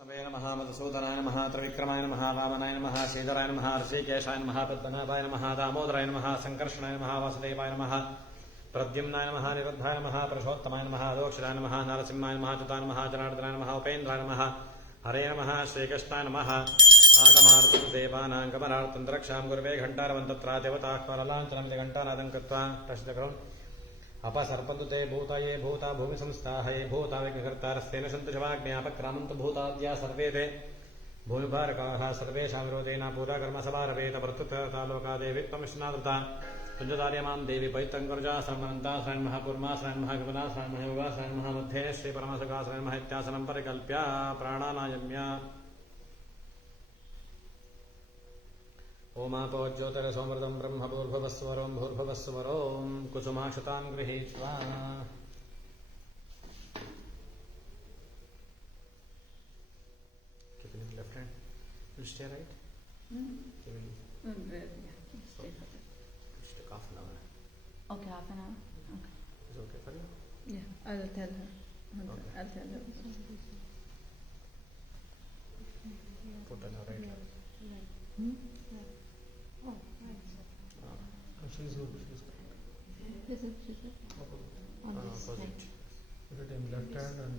नमे नमः मधुसूदनाय नमः त्रिविक्रमाय नमः वामनाय नमः श्रीधराय नमः ऋषिकेशाय नमः पद्मनाभाय नमः दामोदराय नमः संकर्षणाय नमः वासुदेवाय नमः प्रद्युम्नाय नमः निरुद्धाय नमः पुरुषोत्तमाय नमः अदोक्षराय नमः नरसिंहाय नमः च्युताय नमः जनार्दनाय नमः उपेन्द्राय नमः हरे नमः श्रीकृष्णाय नमः आगमार्तं देवानां गमनार्थं रक्षां गुरुवे घण्टारवन्तत्रा देवताः फललाञ्छनमिति घण्टानादं कृत्वा प्रश्नकरोमि अपसर्पन्तु ते भूताये भूता भूमिसंस्थाः ये भूता विघ्नकर्तारस्तेन सन्तु शवाग्न्यापक्रामन्तु भूताद्या सर्वे ते भूमिभारकाः सर्वेषां विरोधेन पूजाकर्मसभारवेत वर्तुता लोका देवी त्वमिष्णादृता तुञ्जदार्यमां देवी पैतङ्कुर्जासनमन्तासनमः कूर्मासनमः विपदासनमः योगासनमः मध्ये श्रीपरमसुखासनमः इत्यासनं परिकल्प्य प्राणानायम्य ओमापोज्योतिरसोमृतं ब्रह्म भूर्भुवस्वरों भूर्भुवस्वरों कुसुमाक्षतां गृहीत्वा keeping it left hand. Will stay right? Just take half an hour. Okay, half an hour. Okay. Is it okay for you? Yeah, I'll tell her. Okay. I'll tell her. Put on your right hand. She's good. She's good. On this side. Opposite. Put it in left hand and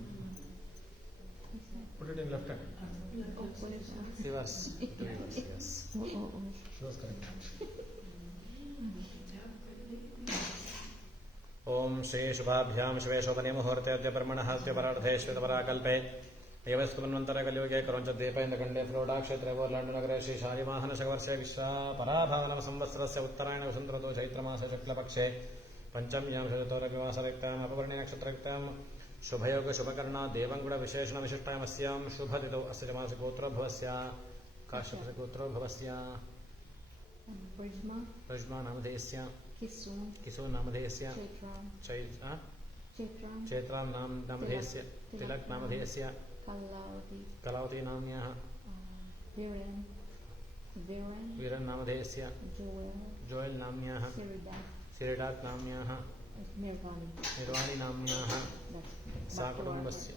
put it in left hand. Reverse. Reverse. Yes. She was correct. ओम श्री शुभाभ्यां शिवे शोभने मुहूर्ते अद्य ब्रह्मणः द्यपरार्धे श्वेतपराकल्पे देवस्तुमन्वन्तरकलियुगे करोञ्चद्वीपैन्दखण्डे फ्लोडाक्षेत्रे वोर्लाण्डनगरे श्री शालिवाहनशकवर्षे विश्वापराभावनमसंवत्सरस्य उत्तरायण वसन्तऋतौ चैत्रमासे शुक्लपक्षे पञ्चम्यां शरतोरविवासव्यक्ताम् अपवर्णे नक्षत्रव्यक्तां शुभयोगशुभकर्णा देवङ्गुणविशेषणविशिष्टायामस्यां शुभतिथौ अस्य च मासि गोत्रोद्भवस्य काश्यपस्य गोत्रोद्भवस्य रज्मा नामधेयस्य किशो नामधेयस्य चैत्रां नामधेयस्य तिलक नामधेयस्य Kalavati नाम्न्याः वीरन् नामधेयस्य Joel नाम्न्याः सिरिडात् नाम्न्याः निर्वाणी नाम्न्याः साकुटुम्बस्य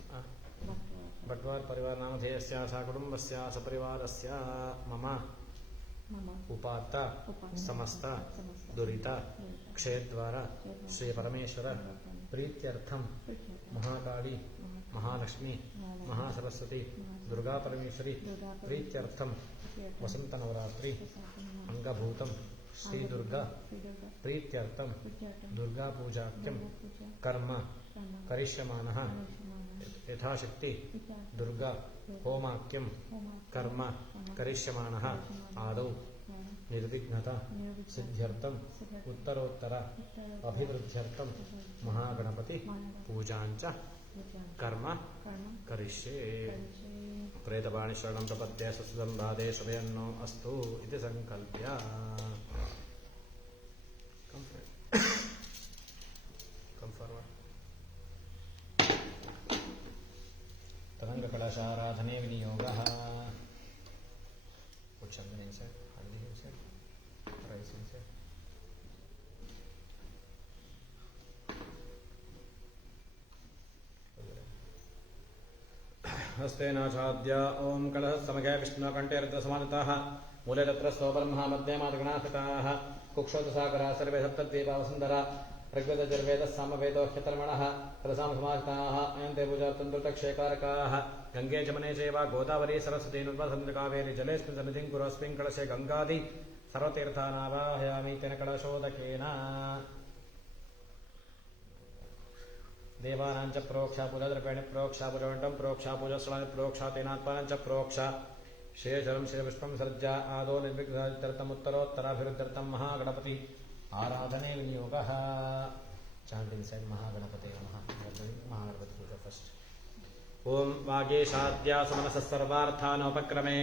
भट्वार् परिवार नामधेयस्य साकुटुम्बस्य सपरिवारस्य मम उपात्त समस्त दुरित क्षेद्वारा श्री परमेश्वर प्रीत्यर्थम महाकाली महालक्ष्मी महासरस्वती दुर्गा परमेश्वरी प्रीत्यर्थम वसंत नवरात्रि अंगभूतम श्री दुर्गा प्रीत्यर्थम दुर्गा पूजाख्यम कर्म करिष्यमानः यथाशक्ति दुर्गा होमाख्यम कर्म करिष्यमानः आदौ निर्विघ्नता सिद्ध्यर्थम उत्तरोत्तर अभिवृद्ध्यर्थम महागणपति पूजांच कर्म करिष्ये प्रेतपाणि शरणं प्रपद्ये सततं बाधे शुभयन्नो अस्तु इति संकल्प्य come forward तरंगकलशाराधने विनियोगः put something inside haldi inside rice inside हस्तेनाचाद्य ओम कलशः समगे विष्णुकण्ठे रुद्रसमानताः मूले तत्र स्तोब्रह्मा मध्ये मातृगणास्थिताः कुक्षोदसागरा सर्वे सप्तद्वीपा वसुन्धरा ऋग्वेदजुर्वेदः सामवेदो ह्यतर्मणः रसामसमाहिताः अयन्ते पूजार्थं तृतक्षेकारकाः गङ्गे जमने चैव गोदावरी सरस्वती नर्मदा कावेरी जलेऽस्मिन् सन्निधिं कुरु अस्मिन् कलशे गङ्गादि सर्वतीर्थानावाहयामि तेन कलशोदकेन देवानां च प्रोक्षा पूजाद्रव्याणि प्रोक्षा पूजवण्टं प्रोक्षा पूजस्रवाणि प्रोक्षा तेनात्मानं च प्रोक्षा शेषरं शिरपुष्पं सर्जा आदौ निर्विघ्नार्थम् उत्तरोत्तराभिवृद्ध्यर्थं महागणपति आराधने विनियोगः चाण्टिंग साइड महागणपते नमः महागणपति पूजा फर्स्ट ओम वागीशाद्यासु मनसः सर्वार्थानोपक्रमे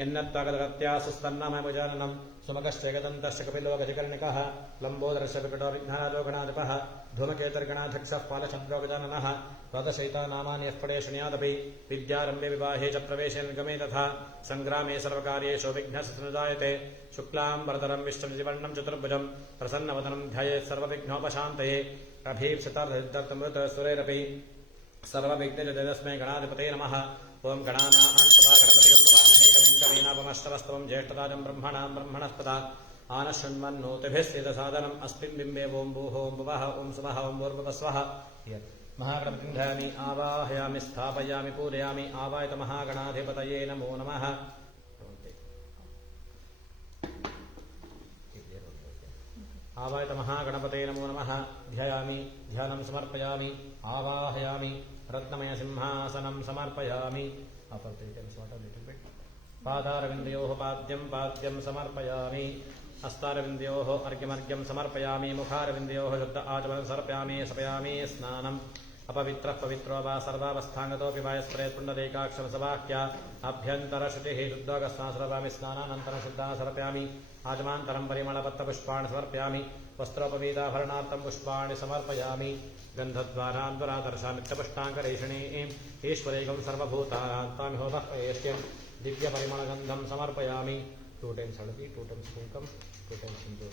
यन्नत्वागतगत्यासुस्तन्नामयमुजाननं सुमकश्चेगदन्तश्च कपिलो गजकर्णिकः लम्बोदरश्च विकटो विघ्नानादो गणाधिपः धूमकेतर्गणाध्यक्षः पालचन्द्रो गजाननः वागशैतानामानि यः पठे शृणुयादपि विद्यारम्भे विवाहे च प्रवेशे निर्गमे तथा सङ्ग्रामे सर्वकार्येषु विघ्नस्तनुजायते शुक्लाम्बरधरं विष्णुवर्णं चतुर्भुजं प्रसन्नवदनं ध्यायेत् सर्वविघ्नोपशान्तये अभीप्सितार्थसिद्धार्थमृतसुरैरपि सर्वविघ्नजय तस्मै गणाधिपते नमः ಓಂ ಗಣಾನಾನ್ವಾ ಗಣಪತಿಗಂ ನಮಾಮಹೇ ಕವಿಂ ಕವೀನಾಪಮಷ್ಟವಸ್ತವಂ ಜ್ಯೇಷ್ಠರಾಜಂ ಬ್ರಹ್ಮಣಾಂ ಬ್ರಹ್ಮಣಸ್ಪದ ಆನಶೃಣ್ವನ್ನೋತಿಭಿಸ್ಸಿದಸಾದನಂ ಅಸ್ಮಿನ್ ಬಿಂಬೆ ಓಂ ಭೂಃ ಓಂ ಭುವಃ ಓಂ ಸುವಃ ಓಂ ಭೂರ್ಭುವಸ್ವಃ महागणपतिं ध्यायामि आवाहयामि स्थापयामि पूजयामि आवायत महागणाधिपतये नमो नमः आवायत महागणपतये नमो नमः ध्यायामि ध्यानं समर्पयामि आवाहयामि रत्नमय सिंहासनं समर्पयामि पादारविन्दयोः पाद्यं समर्पयामि हस्तारविन्दयोः अर्घ्यमर्घ्यं समर्पयामि मुखारविन्दयोः शुद्ध आचमनं समर्पयामि समर्पयामि स्नानम् अपवित्रः पवित्रो वा सर्वावस्थाङ्गतोऽपि वायस्परेत् पुण्डरीकाक्षरसवाक्या अभ्यन्तरशुचिः शुद्धोगस्नानं समर्पयामि स्नानानन्तरं शुद्धाः समर्पयामि आचमान्तरं परिमलपत्रपुष्पाणि समर्पयामि वस्त्रोपवीताभरणार्थं पुष्पाणि समर्पयामि गन्धद्वारान्वरादर्शामित्यपुष्टाङ्करेषिणीम् ईश्वरेकं सर्वभूतानां तामिहोतः प्रयेष्यं दिव्यपरिमलगन्धं समर्पयामि 2 times हळदी 2 times कुङ्कं 2 times सिन्दूर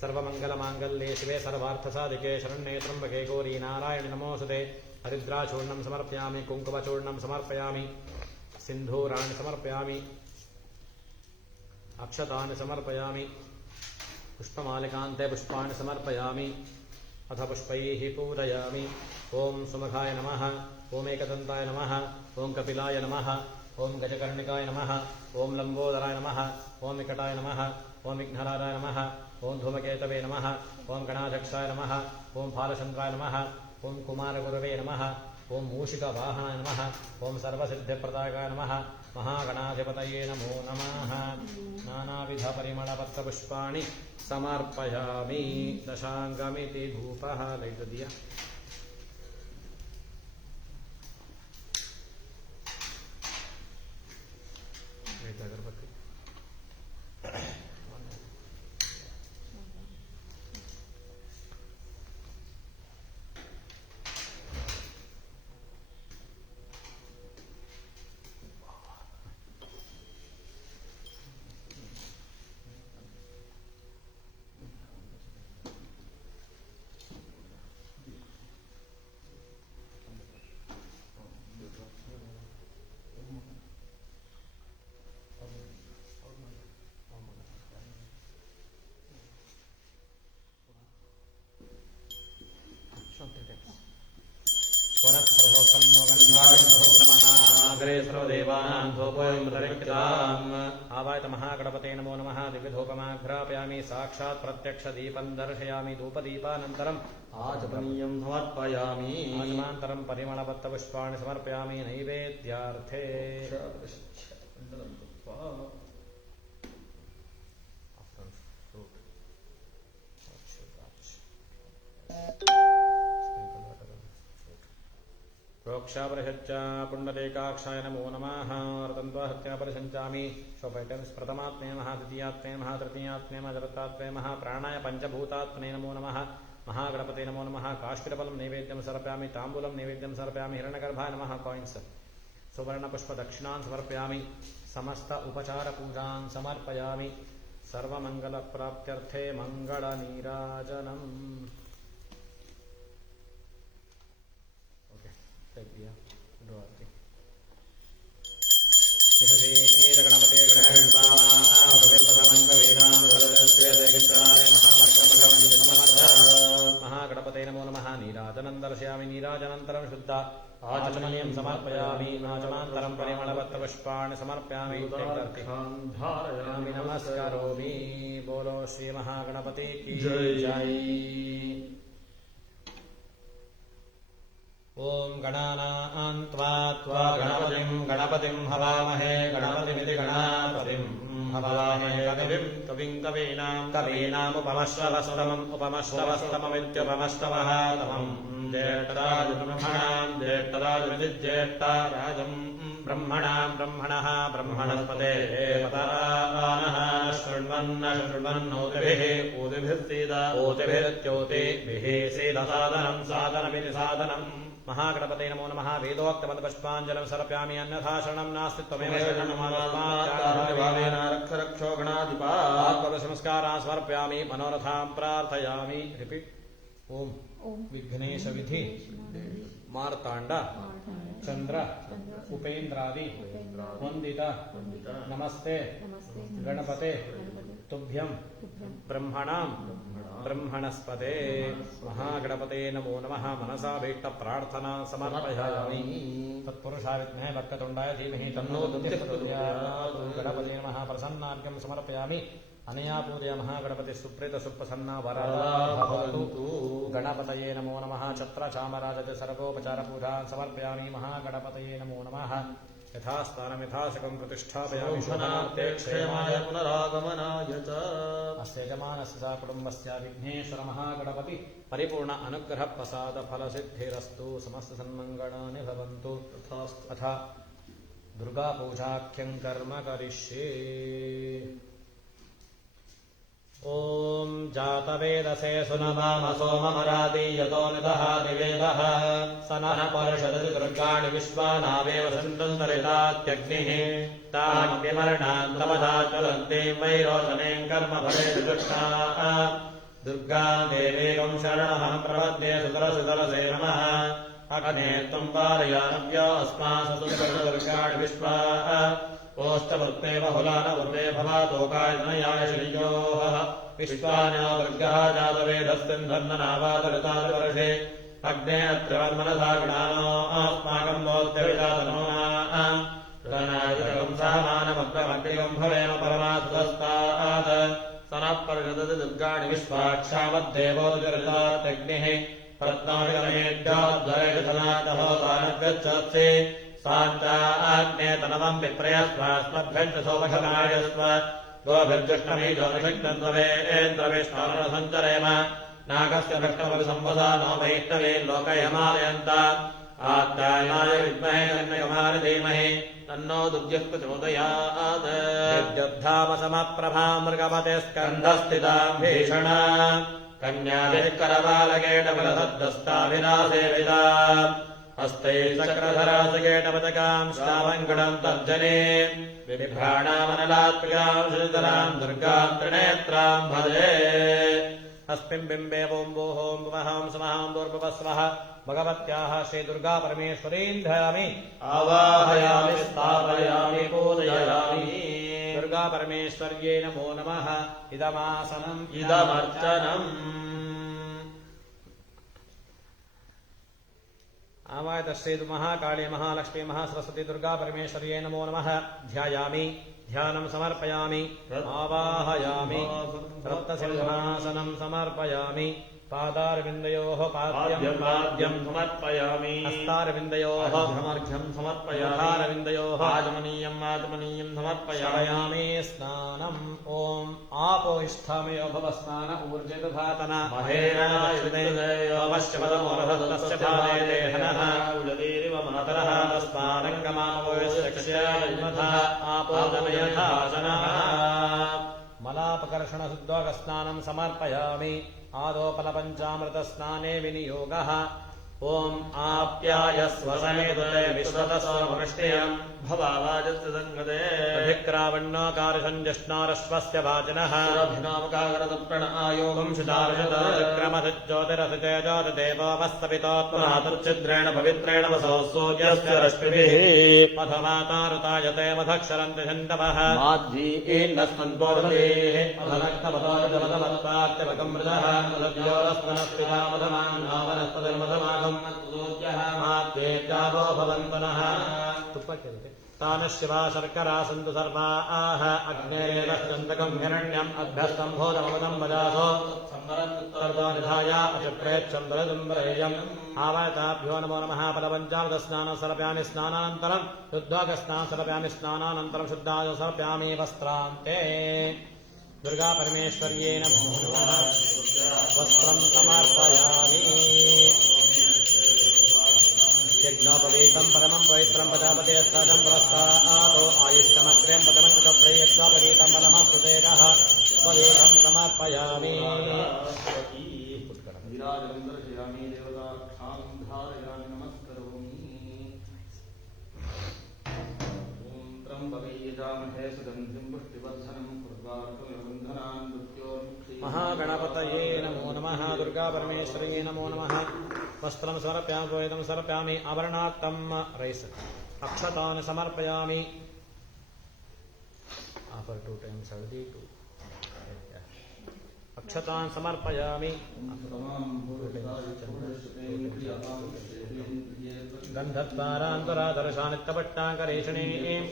सर्वमङ्गलमाङ्गल्ये शिवे सर्वार्थसाधिके शरण्ये त्र्यम्बके गौरी नारायणि नमोऽस्तुते हरिद्राचूर्णं समर्पयामि कुङ्कुमचूर्णं समर्पयामि सिन्धूराणि समर्पयामि अक्षतानि समर्पयामि पुष्पमालिकान्ते पुष्पाणि समर्पयामि अथ पुष्पैः पूजयामि ॐ सुमुखाय नमः ॐ एकदन्ताय नमः ॐ कपिलाय नमः ॐ गजकर्णिकाय नमः ॐ लम्बोदराय नमः ॐ विकटाय नमः ॐ विघ्नहराय नमः ॐ धूमकेतवे नमः ॐ गणाध्यक्षाय नमः ॐ फालचन्द्राय नमः ॐ कुमारगुरवे नमः ॐ मूषिकवाहनाय नमः ॐ सर्वसिद्धिप्रदायकाय नमः महागणाधिपतये नमो नमः नानाविधपरिमलपत्रपुष्पाणि समर्पयामि दशाङ्गमिति धूपः लैतदिया अगरबत्ती आवायत महागणपते नमो नमः दिव्यधूपमाघ्रापयामि साक्षात् प्रत्यक्षदीपं दर्शयामि धूपदीपानन्तरम् आचमनीयं समर्पयामि आचमान्तरं परिमलपत्रपुष्पाणि समर्पयामि नैवेद्यार्थे प्रोक्षापरिषच्च पुण्डरीकाक्षाय नमो नमः रतन्त्वाहत्या परिसञ्चामि स्वपैटन्स् प्रथमात्मे नमः द्वितीयात्मे नमः तृतीयात्मे नमः चतुर्थात्मे नमः प्राणाय पञ्चभूतात्मने नमो नमः महागणपते नमो नमः काष्ठफलं नैवेद्यं समर्पयामि ताम्बूलं नैवेद्यं समर्पयामि हिरण्यगर्भाय नमः कॉइन्स् सुवर्णपुष्पदक्षिणान् समर्पयामि समस्त उपचारपूजां समर्पयामि सर्वमङ्गलप्राप्त्यर्थे मङ्गलनीराजनम् गणपते महागणपते नमो नमः नीराजनं दर्शयामि नीराजनन्तरं शुद्ध आचमनीयं समर्पयामि आचमान्तरं परिमलपत्रपुष्पाणि समर्पयामि धारयामि नमस्करोमि बोलो श्री महागणपति की जय। ॐ गणानान्त्वा गणपतिं हवामहे गणपतिमिति गणापतिं हवामहे कविं कवीनामुपमश्रवस्तममित्युपमश्रवः तमं ज्येष्ठराजमिति ज्येष्ठराजं ब्रह्मणः ब्रह्मणस्पते पतानः शृण्वन्नोतिभिः ऊतिभिर्त्योतिभिः सीदसादनं सादनमिति सादनम् महागणपते नमो नमः वेदोक्तमन्तपुष्पाञ्जलिं समर्पयामि अन्यथा शरणं नास्ति त्वमेव शरणं रक्षो गणाधिपा संस्कारान् समर्पयामि मनोरथां प्रार्थयामि रिपीट ಓಂ ಓಂ ವಿಘ್ನೇಶ ವಿಧಿ ಮಾರ್ತಾಂಡ ಚಂದ್ರ ಉಪೇಂದ್ರಾದಿ ವಂದಿತ ನಮಸ್ತೆ ಗಣಪತೆ ತುಭ್ಯಂ ಬ್ರಹ್ಮಣಾಂ ಬ್ರಹ್ಮಣಸ್ಪತೆ ಮಹಾಗಣಪತೆ ನಮೋ ನಮಃ ಮನಸಾಭೀಷ್ಟ ಪ್ರಾರ್ಥನಾ ಸಮರ್ಪಯಾಮಿ ತತ್ಪುರುಷಾಯ ವಿದ್ಮಹೇ ವಕ್ರತುಂಡಾಯ ಧೀಮಹಿ ತನ್ನೋ ದುರ್ಗಃ ಪ್ರಚೋದಯಾತ್ ಗಣಪತೆ ನಮಃ ಪ್ರಸನ್ನಾರ್ಘ್ಯಂ ಸಮರ್ಪಯಾಮಿ ಅನಯಾ ಪೂಜೆಯ ಮಹಾಗಣಪತಿ ಸುಪ್ರೀತ ಸುಪ್ರಸನ್ನ ವರದಾ ಭವಂತು ಗಣಪತಯೇ ನಮೋ ನಮಃ ಛತ್ರ ಚಾಮರಾಜ ಸರ್ವೋಪಚಾರ ಪೂಜಾ ಸಮರ್ಪಯಾಮಿ ಮಹಾಗಣಪತಯೇ ನಮೋ ನಮಃ ಯಥಾಸ್ಥಾನಂ ಯಥಾಶಕಂ ಪ್ರತಿಷ್ಠಾಪಯಾಮಿ ಶುಭನಾರ್ಥೇ ಕ್ಷೇಮಾಯ ಪುನರಾಗಮನಾಯ ಚ ಅಸ್ಯ ಯಜಮಾನಸ್ಯ ಸ ಕುಟುಂಬಸ್ಯ ವಿಘ್ನೇಶ್ವರ ಮಹಾಗಣಪತಿ ಪರಿಪೂರ್ಣ ಅನುಗ್ರಹ ಪ್ರಸಾದ ಫಲಸಿದ್ಧಿರಸ್ತು ಸಮಸ್ತ ಸನ್ಮಂಗಳಾನಿ ಭವಂತು ಅಥ ದುರ್ಗಾ ಪೂಜಾಖ್ಯಂ ಕರ್ಮ ಕರಿಷ್ಯೇ ಓಂ ಜಾತವೇದಸೇ ಸುನಮಾಮ ಸೋಮಮರಾದೀಯತೋ ನಿದಹಾತಿ ವೇದಃ ಸನಃ ಪರಿಷದತಿ ದುರ್ಗಾಣಿ ವಿಶ್ವಾನಾವೇವ ಸಂತಂತರಿತಾತ್ಯಗ್ನಿಃ ತಾನ್ಯಮರಣಾಂತಮಧಾ ಜ್ವಲಂತೀಂ ವೈರೋಚನೇಂ ಕರ್ಮ ಫಲೇಷು ದುಷ್ಟಾಃ ದುರ್ಗಾಂ ದೇವೀಂ ಶರಣಮಹಂ ಪ್ರಪದ್ಯೆ ಸುತರಸುತರಸೇ ನಮಃ ಅಗ್ನೇ ತ್ವಂ ಪಾರಯಾನವ್ಯೋ ಅಸ್ಮಾಸು ದುರ್ಗಾಣಿ ವಿಶ್ವಾಃ ಓಷ್ಟವೃತ್ತೇ ಬಹುಲಾನ ವೃತ್ತೇ ಭವಾತೋಕಾಯ ಧನಯಾಯ ಶ್ರೀಯೋಃ ವಿಶ್ವಾನ್ಯೋ ದುರ್ಗಃ ಜಾತವೇದಸ್ಸಿಂಧನ್ನನಾವಾತರಿತಾದಿಪರ್ಷೆ ಅಗ್ನೇ ಅತ್ರಿವನ್ಮನಸಾ ಗಣಾನೋ ಅಸ್ಮಾಕಂ ಮೋದ್ಯವಿದಾತನೋನಾ ಋತನಾಯುತಕಂ ಸಹಮಾನಮಗ್ರಮಗ್ನಿಗಂ ಭವೇಮ ಪರಮಾಸುತಸ್ತಾತ್ ಸನಃ ಪರಿಷದತಿ ದುರ್ಗಾಣಿ ವಿಶ್ವಾಕ್ಷಾವದ್ದೇವೋದರಿತಾತ್ಯಗ್ನಿಃ ಪ್ರತ್ನಾಭಿಗಮೇಭ್ಯೋದ್ವರೇಷನಾದಹೋತಾನಗಚ್ಚತ್ಸೆ सान्ताग्ने तनवम् विप्रयस्वास्मभ्यञ्च सौमघमायस्व गोभिर्जुष्टमीजोनिषिक्तन्त्वेन्द्रविष्णानुसञ्चरेम नागस्य भक्तमभिसंवसा नो वैष्णवे लोकयमालयन्त आत्यायनाय विद्महे कन्यकमानि धीमहि तन्नो दुर्गः प्रचोदयात् विद्युद्धामसमप्रभाम् मृगपते स्कन्धस्थिताम् भीषणा कन्याभिः करबालकेटबलसद्दस्ताभिनासेविता हस्तैश्चक्रधरासकेटपदकाम् श्रावङ्गणम् तर्जने बिभ्राणामनलात्मिकाम् श्रीधराम् दुर्गाम् त्रिनेत्राम् भजे अस्मिन् बिम्बे वोम्बोहोम् पुमहाम् समहाम् दुर्भुवस्वः भगवत्याः श्रीदुर्गा परमेश्वरीम् ध्यायामि आवाहयामि स्थापयामि पूजयामि दुर्गा परमेश्वर्यै नमो नमः इदमासनम् इदमर्चनम् आवायत श्री महाकाली महालक्ष्मी महासरस्वती दुर्गा परमेश्वर्यै नमो नमः ध्यायामि ध्यानं समर्पयामि आवाहयामि रक्तसिंहासनं समर्पयामि पादारविन्दयोः पाद्यं समर्पयामि हस्तारविन्दयोः अर्घ्यं समर्पयामि हारविन्दयोः आचमनीयं समर्पयामि स्नानम् ॐ आपो इष्ठामयो भव स्नान ऊर्जितधातन महेनायुधेयोपश्यपदमोरभस्तस्य भावे देहनः उदतीरिव मातरः तस्मारङ्गमामवयस्यक्ष्यायन्मथः आपो जनयथासनः मलापकर्षणशुद्धोगस्नानं समर्पयामि आदोपलपञ्चामृतस्नाने विनियोगः ॐ आप्यायस्व समेतुते विश्वतस्वमृष्टियम् भवावाजस्य सङ्गते अधिक्रावण्योकारसञ्जष्णारश्वस्य वाचिनः अभिनामकागरतप्रण आयोगं शितार्षतक्रमसज्जोतिरसतेजोदेवोपस्तपितोत्मनातुच्छिद्रेण पवित्रेण वसो सूर्यस्य रश्मिभिः मधमातारुतायते मधक्षरन्ति छन्दवः माध्वीन्नस्मन्पोर्धेः मधनक्तमतोजमतमत्पात्यवकं मृदः मदव्योरस्मनस्पिता मधमान्नावनस्पतिर्मधमागम् माद्येत्यावो भवन्तनः तानः शिवा शर्करा सन्तु सर्वा आह अग्नेरेव चन्द्रकम् हिरण्यम् अभ्यस्तम् भोजमवदम् वजासो सर्वनिधाया अचक्रेच्छन्द्रदुम्बरेयम् आवयताभ्यो नमो नमः पदपञ्चामृतस्नानं सर्पयामि स्नानानन्तरम् शुद्धोगस्नानं सर्पयामि स्नानानन्तरम् शुद्धाय सर्पयामि वस्त्रान्ते दुर्गा परमेश्वर्यै नमो नमः वस्त्रं समर्पयामि यज्ञोपवीतं परमं पवित्रं प्रजापते सादं पुरस्तातो आयुष्टमग्र्यं पदमं च प्रयज्ञोपवीतं परमस्तुतेजः उपवीतं समर्पयामि विराजरन्द्रयामि देवताक्षां धारयामि नमस्करोमि ॐ त्र्यम्बकयजामहे सुगन्धिं पुष्टिवर्धनं उर्वारुकमिवबन्धनान् मृत्योर्मुक्षीयमामृतात् महागणपतये नमो नमः दुर्गापरमेश्वर्यै नमो नमः वस्त्रं समर्पयामि पुरोहितं समर्पयामि आभरणार्थं रैस् अक्षतान् समर्पयामि offer 2 times haldi 2 अक्षतान् समर्पयामि गन्धद्वारान्तरादर्शानित्यपट्टाकरेषणे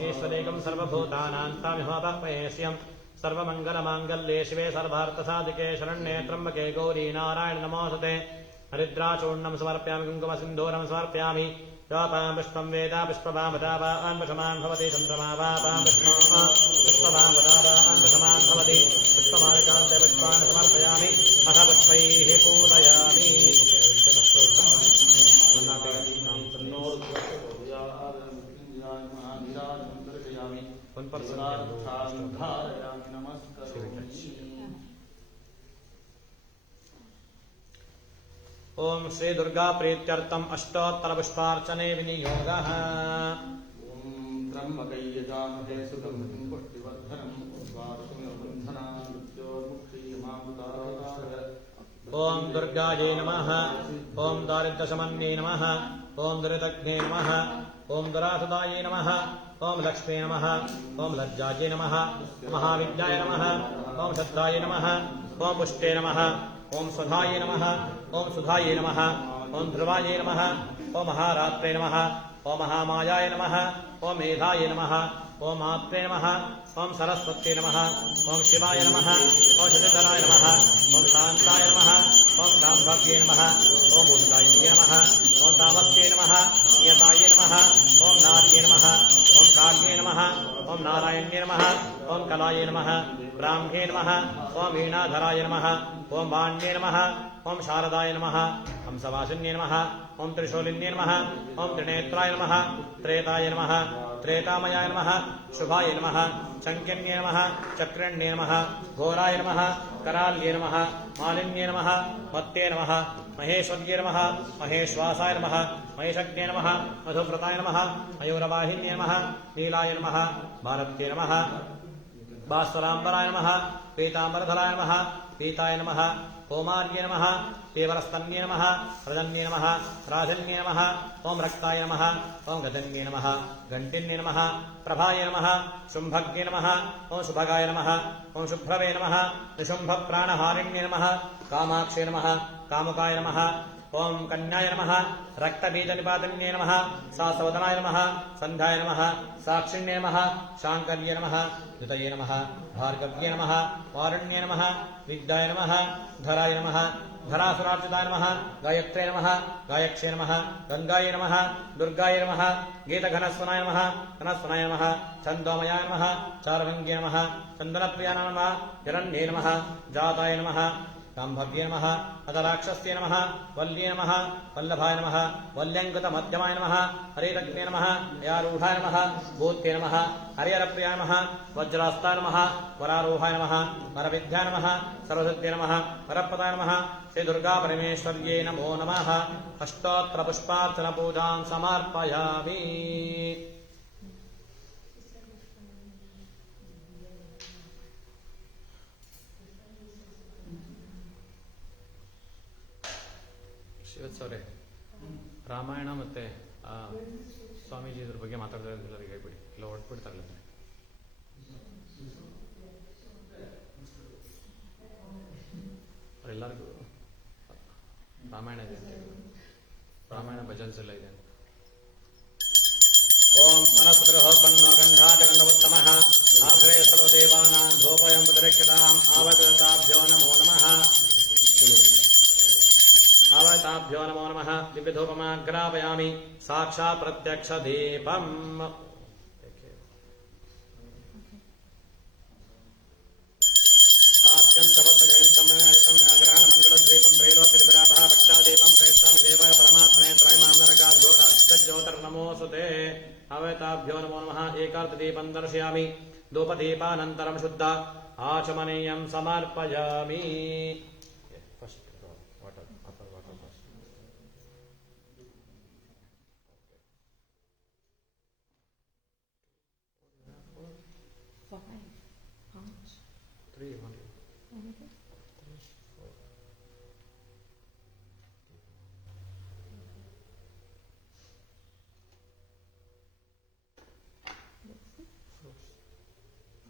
ईश्वरेकं सर्वभूतानां तामिहोपक्वयेष्यं सर्वमङ्गलमाङ्गल्ये शिवे सर्वार्थसाधिके शरण्ये त्र्यम्बके गौरी नारायण नमोऽस्तुते हरिद्राचूर्णं समर्पयामि कुङ्कुमसिन्दूरं समर्पयामि यापां पुष्पं वेदा पुष्पवामदावान् पुष्पमान् भवति चन्द्रमा वापां पुष्पवामदावान् पुष्पमान् भवति पुष्पमालिकान्ते पुष्पान् समर्पयामि अथ पुष्पैः पूरयामि ओम श्री दुर्गा प्रीत्यर्थम अष्टोत्तर पुष्पार्चने विनियोगः त्र्यम्बकयजामहे सुगन्धिं पुष्टिवर्धनं उर्वारुकमिवबन्धनान् मृत्योर्मुक्षीयमामृतात् ओम दुर्गायै नमः ओम दारिद्र्यशमन्यै नमः ओम दुरितज्ञे नमः ओम दुरासदायै नमः ओम लक्ष्मी नमः ओम लज्जायै नमः महाविद्याय नमः ओम श्रद्धायै नमः ओम पुष्टे नमः ओम सुधायै नमः ओम सुधायै नमः ओम ध्रुवायै नमः ओम महारात्रे नमः ओम महामायाय नमः ओम मेधाय नमः ओम आत्रे नमः ओम सरस्वत्यै नमः ओम शिवाय नमः ओम शशिधराय नमः ओम शान्ताय नमः ओम शाम्भव्ये नमः ओम उद्गायिन्ये नमः ओम तामत्ये नमः नियतायै नमः ओम नार्ये नमः ओम काव्ये नमः ओम नारायण्ये नमः ओम कलायै नमः ब्राह्म्ये नमः ओम वीणाधराय नमः ओम वाण्ये नमः ओम शारदाय नमः ओम सवासिन्ये नमः ओम त्रिशूलिन्ये नमः ओम त्रिनेत्राय नमः त्रेताय नमः त्रेतामयाय नमः शुभाय नमः शङ्किन्ये नमः चक्रण्ये नमः घोराय नमः कराल्ये नमः मालिन्ये नमः मत्ये नमः महेश्वर्ये नमः महेश्वासाय नमः महेशज्ञे नमः मधुव्रताय नमः मयूरवाहिन्ये नमः नीलाय नमः भारत्ये नमः भास्वराम्बराय नमः पीताम्बरधराय नमः पीताय नमः ओमार्ये नमः देवरस्तन्ये नमः रजन्ये नमः राजन्ये नमः ओम रक्ताय नमः ओम गजन्ये नमः घण्टिन्ये नमः प्रभाय नमः शुम्भज्ञे नमः ओम शुभगाय नमः ओम शुभ्रवे नमः निशुम्भप्राणहारिण्ये नमः कामाक्षे नमः कामुकाय नमः ओम कन्याय नमः रक्तबीजनिपातन्ये नमः सासवदनाय नमः सन्ध्याय नमः साक्षिण्ये नमः शाङ्कर्ये नमः युतये नमः भार्गव्ये नमः वारुण्ये नमः विद्याय नमः धराय नमः धरासुरार्चिताय नमः गायत्रे नमः गायक्षे नमः गंगाय नमः दुर्गाय नमः गीतघनस्वनाय नमः घनस्वनाय नमः छन्दोमयाय नमः चारभङ्गे नमः चन्दनप्रियाय नमः हिरण्ये नमः जाताय नमः शाम्भव्ये नमः अधराक्षस्ये नमः वल्ये नमः वल्लभाय नमः वल्यङ्कृतमध्यमाय नमः हरितज्ञे नमः अयारूढाय नमः भूत्ये नमः हरिहरप्रियाय नमः वज्रास्ताय नमः वरारोहाय नमः वरविद्याय नमः सर्वसिद्धे नमः वरप्रदाय नमः श्रीदुर्गापरमेश्वर्यै नमो नमः अष्टोत्तरपुष्पार्चनपूजां समर्पयामि ಶಿವತ್ಸವ್ರೆ ರಾಮಾಯಣ ಮತ್ತೆ ಸ್ವಾಮೀಜಿ ಇದ್ರ ಬಗ್ಗೆ ಮಾತಾಡ್ತಾ ಎಲ್ಲರಿಗೆ ಹೇಳ್ಬಿಡಿ ಇಲ್ಲ ಹೊಡ್ಬಿಡ್ತಾರಲ್ಲ ಅವರೆಲ್ಲರಿಗೂ ರಾಮಾಯಣ ಇದೆ ಅಂತ ರಾಮಾಯಣ ಭಜನ್ಸ್ ಎಲ್ಲ ಇದೆ ಅಂತ ಓಂ ಮನಸ್ಪತಿರ್ಹೋತ್ಪನ್ನೋ ಗಂಧಾಚಗಂಧವುತ್ತಮಃ ಆಗ್ರೇ ಸರ್ವದೇವಾನಾಂ ಧೂಪಯಂ ಪ್ರತಿರಕ್ಷತಾಂ ಆವತಾಭ್ಯೋ ನಮೋ ನಮಃ आवताभ्यो नमो नमः दिव्यधूपमाग्रापयामि साक्षात् प्रत्यक्षदीपम् आग्रहणमङ्गलद्वीपं त्रैलोक्यविरापः पक्षादीपं प्रयच्छामि देवाय परमात्मने त्रयमाम्नरगाज्योतिर्नमोऽस्तुते आवताभ्यो नमो नमः एकार्धदीपं दर्शयामि धूपदीपानन्तरं शुद्ध आचमनीयं समर्पयामि 3 only.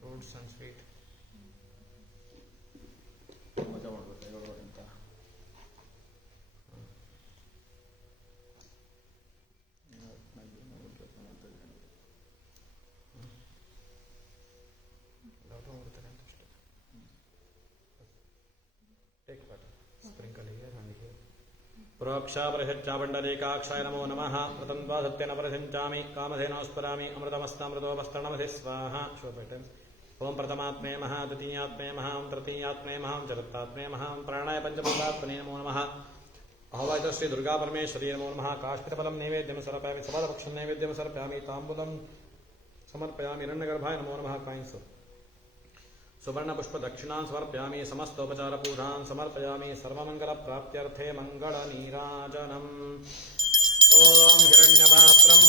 Fruits and sweet. ಮಜಾ ಮಾಡ್ಬೇಕು ಹೇಳೋದಂತ. Take water. Sprinkle here and here. प्रोक्षापरिषच्चापण्डरीकाक्षाय नमो नमः प्रतन्वा सत्यनपरिषञ्चामि कामधेनोस्परामि अमृतमस्तामृतोपस्तरणमसि स्वाहा ओं प्रथमात्मे महा द्वितीयात्मे महा ओं तृतीयात्मे महा ओं चतुर्थात्मे महा ओं प्राणाय पञ्चमूलात्मने नमो नमः आह्वायित श्री दुर्गा परमेश्वरी नमो नमः काष्ठितफलं नैवेद्यं समर्पयामि सपादपक्षं नैवेद्यं समर्पयामि ताम्बूलं समर्पयामि हिरण्यगर्भाय नमो नमः कायंसु सुवर्णपुष्पदक्षिणान् समर्पयामि समस्तोपचारपूजान् समर्पयामि सर्वमङ्गलप्राप्त्यर्थे मङ्गलनीराजनम् ॐ हिरण्यपात्रं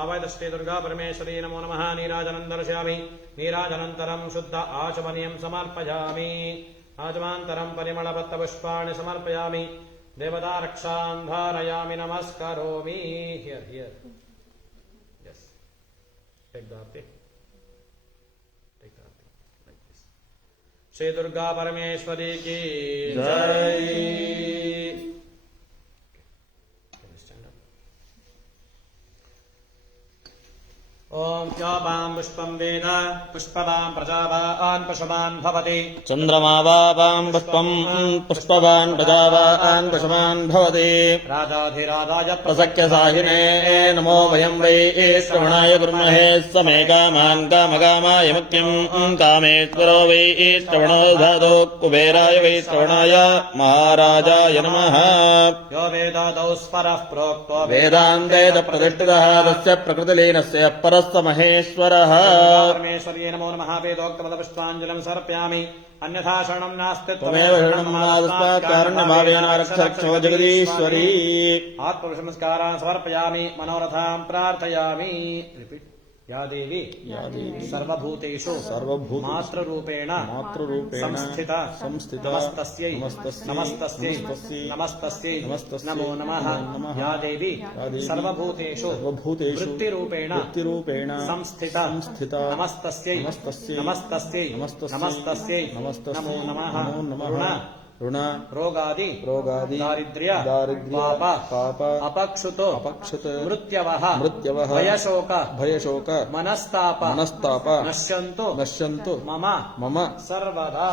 आवायत श्री दुर्गा परमेश्वरी नमो नमः नीराजनं दर्शयामि नीराजनन्तरं शुद्ध आचमनीयं समर्पयामि आचमान्तरं परिमलपत्रपुष्पाणि समर्पयामि देवता रक्षान् धारयामि नमस्करोमि here yes take the arti like this Shri Durga परमेश्वरी की जय Can you stand up? ओम योपां पुष्पं वेद पुष्पवान् प्रजावान् पशुमान् भवति चन्द्रमा वापां पुष्पम् पुष्पवान् प्रजावान् पशुमान् भवति राजाधिराजाय प्रसख्यसाहिने नमो वयं वै श्रवणाय कुर्महे समे कामान् कामकामाय मुख्यम् कामेश्वरो वै श्रवणो धातो कुबेराय वै श्रवणाय महाराजाय नमः यो वेदादौ स्परः प्रोक्तो वेदान्तेन प्रतिष्ठितः तस्य प्रकृतिलीनस्य परस्य महेश्वरः परमेश्वर्ये नमो नमः वेदोक्तमदपुष्पाञ्जलिं समर्पयामि अन्यथा शरणं नास्ति त्वमेव शरणं मादस्मात् कारुण्यभावेन रक्षरक्षो जगदीश्वरी आत्मसंस्कारान् समर्पयामि मनोरथां प्रार्थयामि या देवी सर्वभूतेषु मातृरूपेण संस्थिता नमस्तस्यै नमस्तस्यै नमस्तस्यै नमो नमः या देवी सर्वभूतेषु वृत्तिरूपेण संस्थिता नमस्तस्यै नमस्तस्यै नमस्तस्यै नमो नमः ऋण रोगादि दारिद्र्य पाप अपक्षुत मृत्यवः भयशोक मनस्ताप नश्यन्तु मम सर्वदा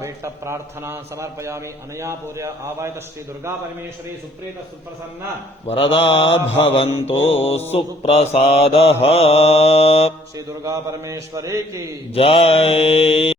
भीष्ट प्रार्थना समर्पयामि अनया पूर्य आवाहित श्री दुर्गा परमेश्वरी सुप्रीत सुप्रसन्न वरदा भवन्तु सुप्रसादः श्री दुर्गा परमेश्वरी की जय।